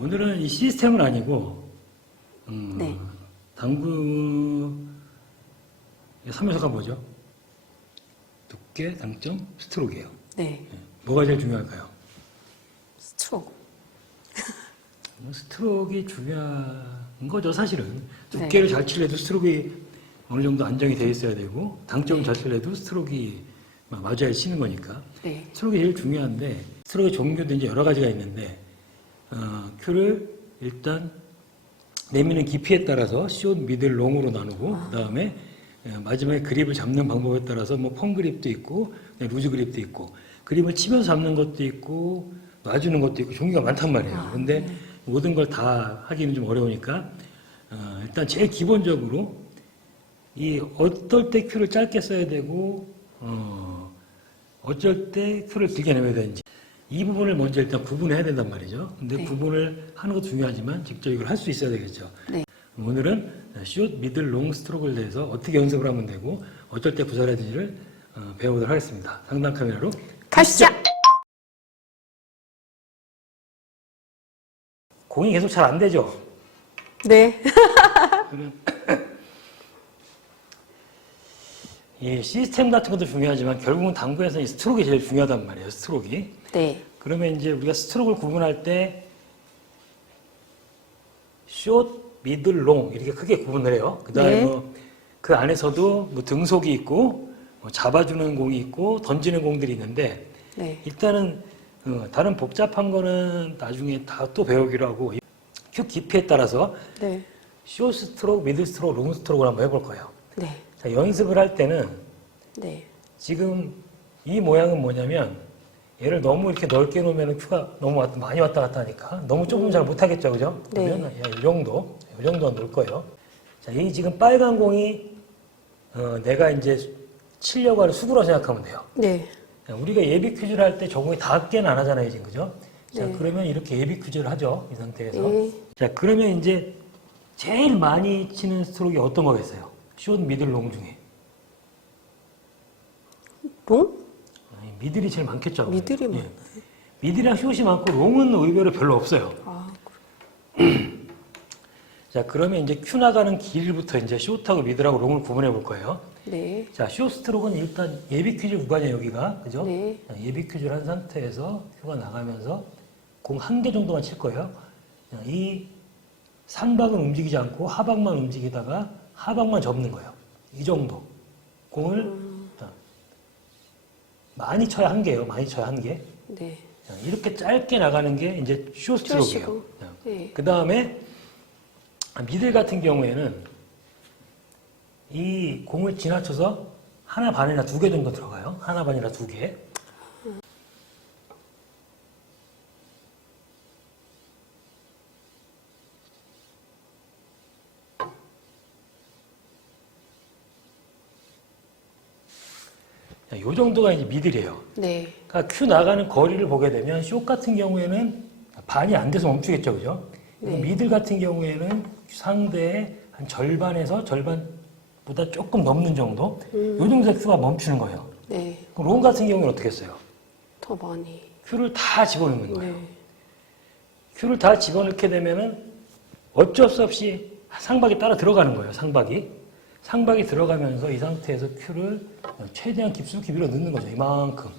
오늘은 이 시스템은 아니고 네. 당구 3요소가 뭐죠? 두께, 당점, 스트로크예요. 네. 뭐가 제일 중요할까요? 스트로크. 스트로크가 중요한 거죠, 사실은. 두께를 잘 치려도 스트로크가 어느 정도 안정이 돼 있어야 되고, 당점을 잘 치려도 스트로크가 맞아야 치는 거니까. 네. 스트로크가 제일 중요한데, 스트로크 종류도 이제 여러 가지가 있는데, 큐를 일단 내미는 깊이에 따라서 숏, 미들, 롱으로 나누고, 그 다음에 마지막에 그립을 잡는 방법에 따라서 뭐 펌 그립도 있고, 루즈 그립도 있고, 그립을 치면서 잡는 것도 있고, 놔주는 것도 있고, 종류가 많단 말이에요. 근데 모든 걸 다 하기는 좀 어려우니까, 일단 제일 기본적으로 이 어떨 때 큐를 짧게 써야 되고, 어쩔 때 큐를 길게 내야 되는지 이 부분을 먼저 일단 구분해야 된단 말이죠. 근데 구분을 하는 것도 중요하지만 직접 이걸 할 수 있어야 되겠죠. 네. 오늘은 숏, 미들, 롱 스트로크를 대해서 어떻게 연습을 하면 되고 어쩔 때 구사해야 되는지를 배워보도록 하겠습니다. 상단 카메라로 가시죠. 공이 계속 잘 안 되죠? 네. 그러면 이 시스템 같은 것도 중요하지만 결국은 당구에서 이 스트로크가 제일 중요하단 말이에요. 스트로크. 네. 그러면 이제 우리가 스트로크를 구분할 때 숏, 미들, 롱 이렇게 크게 구분을 해요. 그다음에 네. 그 안에서도 뭐 등속이 있고 뭐 잡아주는 공이 있고 던지는 공들이 있는데 네. 일단은 다른 복잡한 거는 나중에 다 또 배우기로 하고 큐 깊이에 따라서 네. 숏 스트로크, 미들 스트로크, 롱 스트로크를 한번 해볼 거예요. 네. 자, 연습을 할 때는 네. 지금 이 모양은 뭐냐면 얘를 너무 이렇게 넓게 놓으면 큐가 너무 많이 왔다 갔다 하니까 너무 좁으면 잘 못하겠죠, 그죠? 네. 그러면 이 정도 놓을 거예요. 자, 이 지금 빨간 공이 내가 이제 치려고 하는 수구라고 생각하면 돼요. 네. 자, 우리가 예비 퀴즈를 할 때 저 공이 닿게는 안 하잖아요, 지금 그죠? 자, 네. 그러면 이렇게 예비 퀴즈를 하죠, 이 상태에서. 네. 자, 그러면 이제 제일 많이 치는 스트로크가 어떤 거겠어요? 숏, 미들, 롱 중에. 롱? 미들이 제일 많겠죠. 미들이 예. 많나요? 미들이랑 숏이 많고 롱은 의외로 별로 없어요. 아, 자, 그러면 이제 큐 나가는 길부터 이제 숏하고 미들하고 롱을 구분해 볼 거예요. 네. 자, 숏 스트로크는 일단 예비 퀴즈 구간이에요, 여기가. 그죠? 네. 자, 예비 퀴즈를 한 상태에서 큐가 나가면서 공 한 개 정도만 칠 거예요. 자, 이 상박은 움직이지 않고 하박만 움직이다가 하박만 접는 거예요. 이 정도. 공을 자, 많이 쳐야 한 개예요. 많이 쳐야 한 개. 네. 자, 이렇게 짧게 나가는 게 이제 숏 스트로크예요. 숏이고. 네. 그 다음에 미들 같은 경우에는 이 공을 지나쳐서 하나 반이나 두 개 정도 들어가요. 하나 반이나 두 개. 자, 요 정도가 이제 미들이에요. 네. 그러니까 큐 나가는 거리를 보게 되면 숏 같은 경우에는 반이 안 돼서 멈추겠죠, 그죠? 네. 미들 같은 경우에는 상대의 한 절반에서 절반보다 조금 넘는 정도? 요 정도에서 큐가 멈추는 거예요. 네. 그럼 롱 같은 경우는 어떻게 했어요? 더 많이. 큐를 다 집어넣는 거예요. 네. 큐를 다 집어넣게 되면은 어쩔 수 없이 상박이 따라 들어가는 거예요, 상박이. 상박이 들어가면서 이 상태에서 큐를 최대한 깊숙이 밀어 넣는 거죠, 이만큼.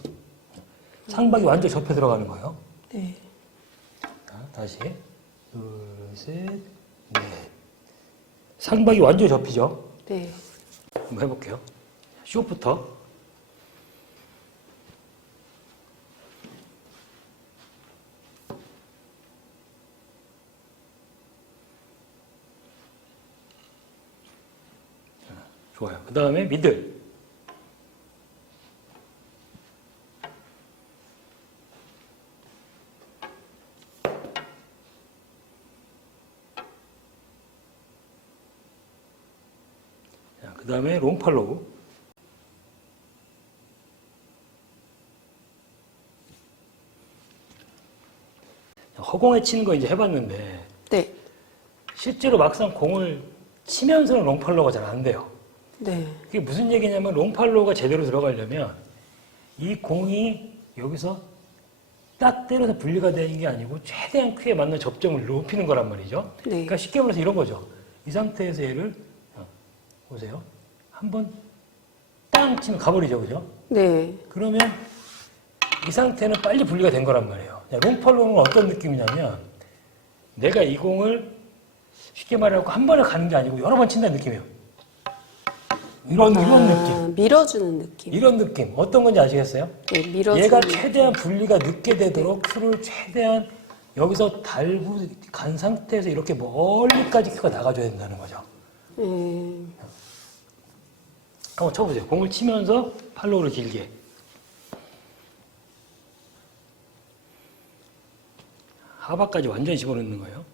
상박이 완전 접해 들어가는 거예요. 네. 자, 다시. 둘, 셋, 넷. 상박이 완전 접히죠? 네. 한번 해볼게요. 숏부터. 자, 좋아요. 그 다음에 미들. 그 다음에 롱팔로우. 허공에 치는 거 이제 해봤는데 네. 실제로 막상 공을 치면서는 롱팔로우가 잘 안 돼요. 네. 그게 무슨 얘기냐면 롱팔로우가 제대로 들어가려면 이 공이 여기서 딱 때려서 분리가 되는 게 아니고 최대한 큐에 맞는 접점을 높이는 거란 말이죠. 네. 그러니까 쉽게 말해서 이런 거죠. 이 상태에서 얘를 보세요. 한번 땅 치면 가버리죠, 그죠? 네. 그러면 이 상태는 빨리 분리가 된 거란 말이에요. 롱팔로는 어떤 느낌이냐면 내가 이 공을 쉽게 말하고 한 번에 가는 게 아니고 여러 번 친다는 느낌이에요. 이런 느낌. 밀어주는 느낌. 이런 느낌. 어떤 건지 아시겠어요? 네, 밀어주는 얘가 느낌. 최대한 분리가 늦게 되도록 큐를 최대한 여기서 달고 간 상태에서 이렇게 멀리까지 큐가 나가줘야 된다는 거죠. 한번 쳐보세요. 공을 치면서 팔로우를 길게. 하바까지 완전히 집어넣는 거예요.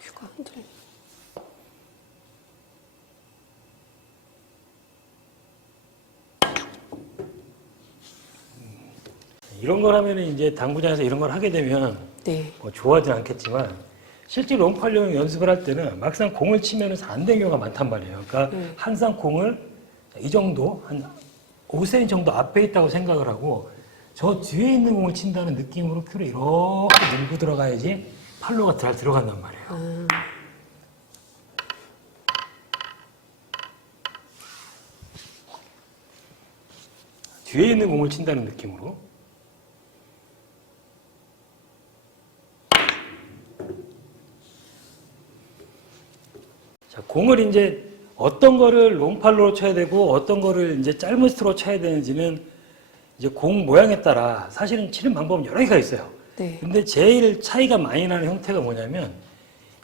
큐가 흔들려. 이런 걸 하면은 이제 당구장에서 이런 걸 하게 되면 네. 뭐 좋아하진 않겠지만 실제 롱팔로잉 연습을 할 때는 막상 공을 치면은 안 되는 경우가 많단 말이에요. 그러니까 항상 공을 이 정도 한 5cm 정도 앞에 있다고 생각을 하고 저 뒤에 있는 공을 친다는 느낌으로 큐를 이렇게 밀고 들어가야지 팔로가 잘 들어간단 말이에요. 뒤에 있는 공을 친다는 느낌으로. 자, 공을 이제 어떤 거를 롱팔로로 쳐야 되고 어떤 거를 이제 짧은 스트로 쳐야 되는지는 이제 공 모양에 따라 사실은 치는 방법은 여러 개가 있어요. 네. 근데 제일 차이가 많이 나는 형태가 뭐냐면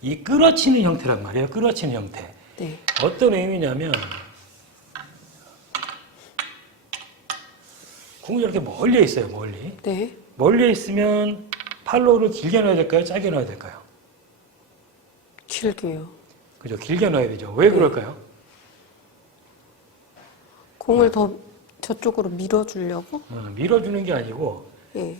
이 끌어치는 형태란 말이에요. 끌어치는 형태. 네. 어떤 의미냐면 공이 이렇게 멀리에 있어요. 멀리. 네. 멀리에 있으면 팔로우를 길게 넣어야 될까요? 짧게 넣어야 될까요? 길게요. 그죠? 길게 넣어야 되죠. 왜 그럴까요? 공을 더 저쪽으로 밀어주려고? 밀어주는 게 아니고 예.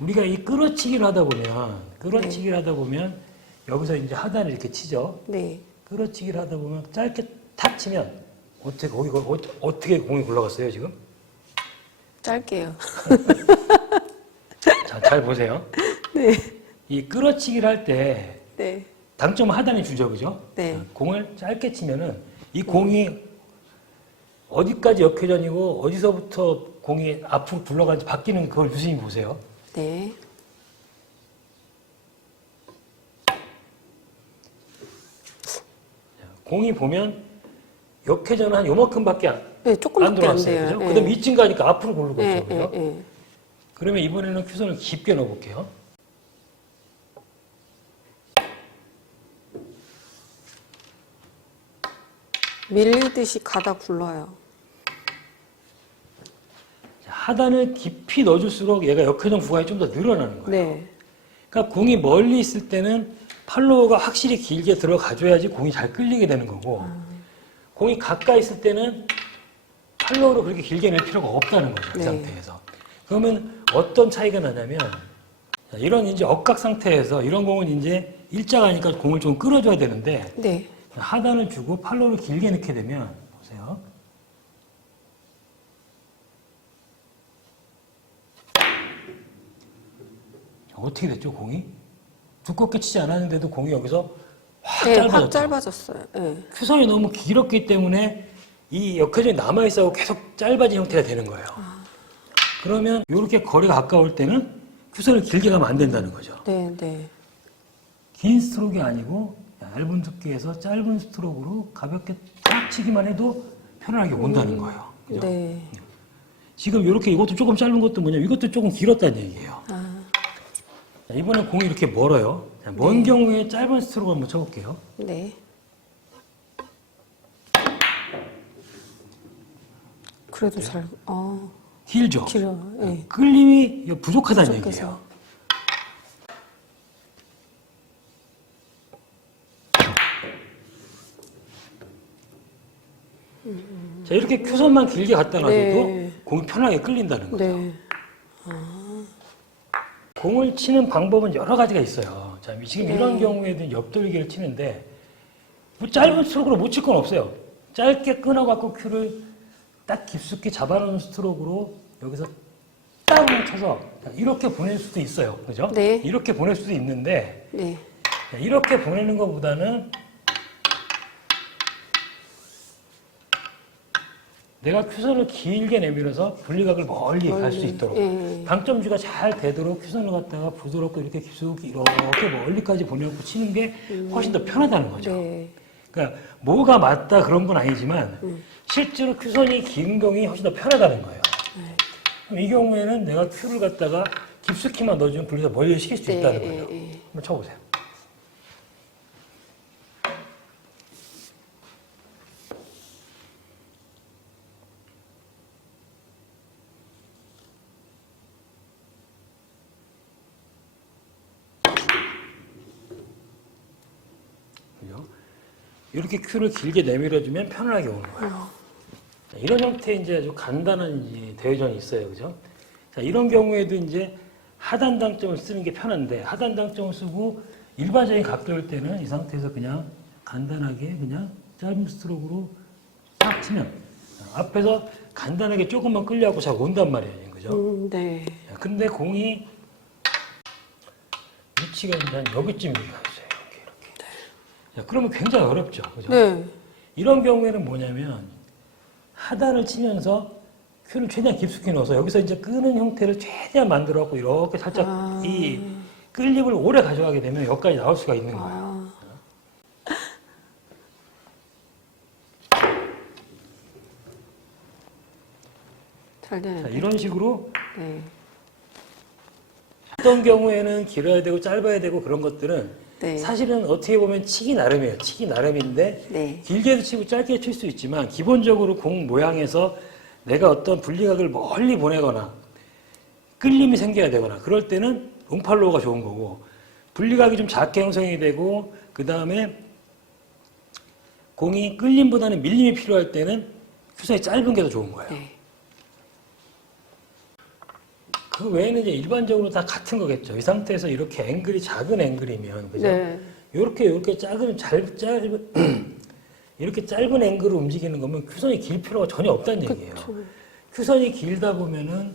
우리가 이 끌어치기를 하다 보면 여기서 이제 하단을 이렇게 치죠. 네. 끌어치기를 하다 보면 짧게 탁 치면 어떻게 공이 굴러갔어요 지금? 짧게요. 자, 잘 보세요. 네. 이 끌어치기를 할 때 네. 당점은 하단에 주죠, 그죠? 네. 자, 공을 짧게 치면은 이 공이 어디까지 역회전이고 어디서부터 공이 앞으로 굴러가는지 바뀌는 그걸 유심히 보세요. 네. 공이 보면 역회전은 한 요만큼밖에 네, 안 조금밖에 안 들어왔어요. 돼요. 그죠? 네. 그다음 이쯤 가니까 앞으로 굴러갔죠. 네, 그죠? 네, 네. 그러면 이번에는 큐선을 깊게 넣어볼게요. 밀리듯이 가다 굴러요. 자, 하단을 깊이 넣어줄수록 얘가 역회전 구간이 좀 더 늘어나는 거예요. 네. 그러니까 공이 멀리 있을 때는 팔로우가 확실히 길게 들어가줘야지 공이 잘 끌리게 되는 거고 공이 가까이 있을 때는 팔로우로 그렇게 길게 낼 필요가 없다는 거죠. 그 네. 상태에서. 그러면 어떤 차이가 나냐면 자, 이런 이제 억각 상태에서 이런 공은 이제 일자가니까 공을 좀 끌어줘야 되는데 네. 하단을 주고 팔로우를 길게 넣게 되면 보세요. 자, 어떻게 됐죠 공이? 두껍게 치지 않았는데도 공이 여기서 확 네, 짧아졌죠. 확 짧아졌어요. 네. 큐선이 너무 길었기 때문에 이 역회전이 남아있어 계속 짧아진 형태가 되는 거예요. 그러면 이렇게 거리가 가까울 때는 큐선을 길게 가면 안 된다는 거죠. 네, 네. 긴 스트로크가 아니고 얇은 두께에서 짧은 스트로크로 가볍게 탁 치기만 해도 편안하게 온다는 거예요. 그죠? 네. 지금 이렇게 이것도 조금 짧은 것도 뭐냐면 이것도 조금 길었다는 얘기예요. 아, 자, 이번엔 공이 이렇게 멀어요. 자, 먼 경우에 짧은 스트로크 한번 쳐볼게요. 네. 그래도 잘, 길죠? 길어요. 네. 끌림이 부족하다는 부족해서. 얘기예요. 자, 이렇게 큐선만 길게 갖다 놔둬도 네. 공이 편하게 끌린다는 거죠. 네. 공을 치는 방법은 여러 가지가 있어요. 자, 지금 네. 이런 경우에는 옆돌기를 치는데 뭐 짧은 스트로크로 못 칠 건 없어요. 짧게 끊어갖고 큐를 딱 깊숙이 잡아놓은 스트로크로 여기서 땅 쳐서 이렇게 보낼 수도 있어요. 그죠? 네. 이렇게 보낼 수도 있는데 네. 이렇게 보내는 것보다는 내가 큐선을 길게 내밀어서 분리각을 멀리 갈 수 있도록 예. 방점주가 잘 되도록 큐선을 갖다가 부드럽고 이렇게 깊숙이 이렇게 멀리까지 보내고 치는 게 훨씬 더 편하다는 거죠. 네. 그러니까 뭐가 맞다 그런 건 아니지만 실제로 큐선이 긴 경이 훨씬 더 편하다는 거예요. 그럼 이 경우에는 내가 큐를 갖다가 깊숙이만 넣어주면 분리가 멀리 시킬 수 있다는 거예요. 한번 쳐보세요. 그죠? 이렇게 큐를 길게 내밀어주면 편안하게 오는 거예요. 자, 이런 형태의 이제 아주 간단한 이제 대회전이 있어요. 그죠? 자, 이런 경우에도 이제 하단 당점을 쓰는 게 편한데, 하단 당점을 쓰고 일반적인 각도일 때는 이 상태에서 그냥 간단하게 그냥 짧은 스트로크로 딱 치면 앞에서 간단하게 조금만 끌려갖고 잘 온단 말이에요. 그죠? 네. 자, 근데 공이 위치가 이제 한 여기쯤 가 있어요. 이렇게. 자, 그러면 굉장히 어렵죠. 그죠? 네. 이런 경우에는 뭐냐면 하단을 치면서 큐를 최대한 깊숙이 넣어서 여기서 이제 끄는 형태를 최대한 만들어갖고 이렇게 살짝 이 끌림을 오래 가져가게 되면 여기까지 나올 수가 있는 거예요. 잘 자, 되는데. 이런 식으로 네. 어떤 경우에는 길어야 되고 짧아야 되고 그런 것들은 네. 사실은 어떻게 보면 치기 나름이에요. 치기 나름인데 네. 길게도 치고 짧게 칠 수 있지만 기본적으로 공 모양에서 내가 어떤 분리각을 멀리 보내거나 끌림이 생겨야 되거나 그럴 때는 롱팔로우가 좋은 거고 분리각이 좀 작게 형성이 되고 그 다음에 공이 끌림보다는 밀림이 필요할 때는 큐선이 짧은 게 더 좋은 거예요. 네. 그 외에는 이제 일반적으로 다 같은 거겠죠. 이 상태에서 이렇게 앵글이 작은 앵글이면 그죠? 네. 이렇게 짧은 이렇게 짧은 앵글을 움직이는 거면 큐선이 길 필요가 전혀 없다는 얘기예요. 큐선이 길다 보면은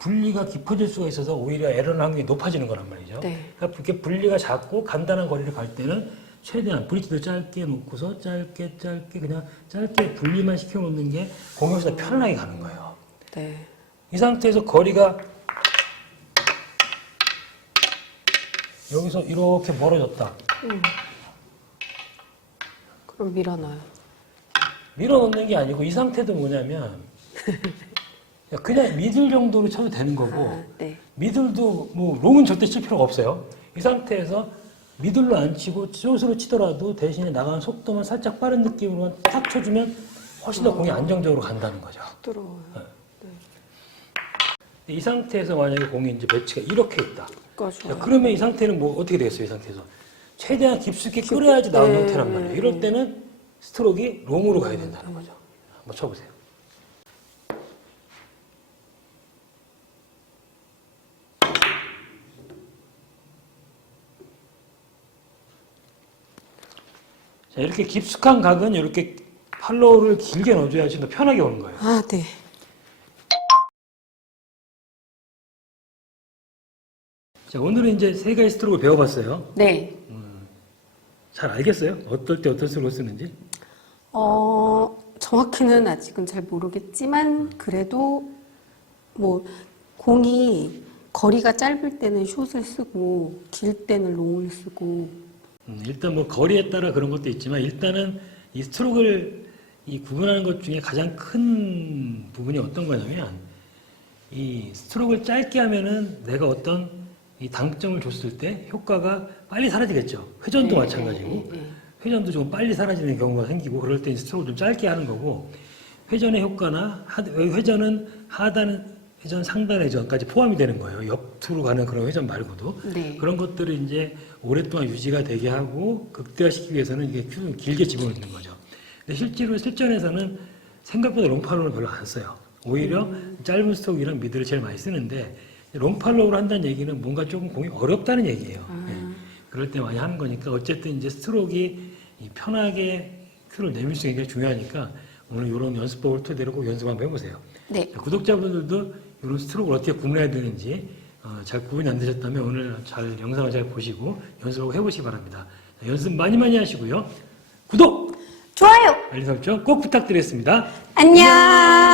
분리가 깊어질 수가 있어서 오히려 에러 확률이 높아지는 거란 말이죠. 네. 그러니까 이렇게 분리가 작고 간단한 거리를 갈 때는 최대한 브릿지도 짧게 놓고서 짧게 그냥 짧게 분리만 시켜 놓는 게 공이 훨씬 더 편안하게 가는 거예요. 네. 이 상태에서 거리가 여기서 이렇게 멀어졌다. 그럼 밀어넣어요. 밀어넣는 게 아니고 이 상태도 뭐냐면 그냥 미들 정도로 쳐도 되는 거고 네. 미들도 뭐 롱은 절대 칠 필요가 없어요. 이 상태에서 미들로 안 치고 숏으로 치더라도 대신에 나가는 속도만 살짝 빠른 느낌으로만 탁 쳐주면 훨씬 더 공이 안정적으로 간다는 거죠. 부드러워요. 이 상태에서 만약에 공이 이제 배치가 이렇게 있다. 꺼줘요. 그러면 이 상태는 뭐 어떻게 되겠어요? 이 상태에서 최대한 깊숙이 끌어야지 나오는 형태란 말이에요. 이럴 때는 스트로크가 롱으로 가야 된다는 거죠. 한번 쳐보세요. 자, 이렇게 깊숙한 각은 이렇게 팔로우를 길게 넣어줘야지 더 편하게 오는 거예요. 아, 네. 자, 오늘은 이제 세 가지 스트로크를 배워봤어요. 네. 잘 알겠어요? 어떨 때 어떤 스트로크를 쓰는지? 정확히는 아직은 잘 모르겠지만, 그래도, 뭐, 공이 거리가 짧을 때는 숏을 쓰고, 길 때는 롱을 쓰고, 일단 뭐 거리에 따라 그런 것도 있지만 일단은 이 스트로크를 이 구분하는 것 중에 가장 큰 부분이 어떤 거냐면 이 스트로크를 짧게 하면은 내가 어떤 이 당점을 줬을 때 효과가 빨리 사라지겠죠. 회전도 마찬가지고 회전도 좀 빨리 사라지는 경우가 생기고 그럴 때 스트로크를 좀 짧게 하는 거고 회전의 효과나 회전은 하단 회전, 상단 회전까지 포함이 되는 거예요. 옆으로 가는 그런 회전 말고도. 네. 그런 것들을 이제 오랫동안 유지가 되게 하고 극대화시키기 위해서는 이게 큐를 길게 집어넣는 거죠. 근데 실제로 실전에서는 생각보다 롱팔로우를 별로 안 써요. 오히려 짧은 스트로크랑 미드를 제일 많이 쓰는데 롱팔로우를 한다는 얘기는 뭔가 조금 공이 어렵다는 얘기예요. 네. 그럴 때 많이 하는 거니까 어쨌든 이제 스트로크가 이 편하게 큐를 내밀 수 있는 게 중요하니까 오늘 이런 연습법을 토대로 꼭 연습 한번 해보세요. 네. 구독자분들도 이런 스트로크를 어떻게 구분해야 되는지 잘 구분이 안 되셨다면 오늘 잘 영상을 잘 보시고 연습을 해보시기 바랍니다. 연습 많이 많이 하시고요. 구독! 좋아요! 알림 설정 꼭 부탁드리겠습니다. 안녕!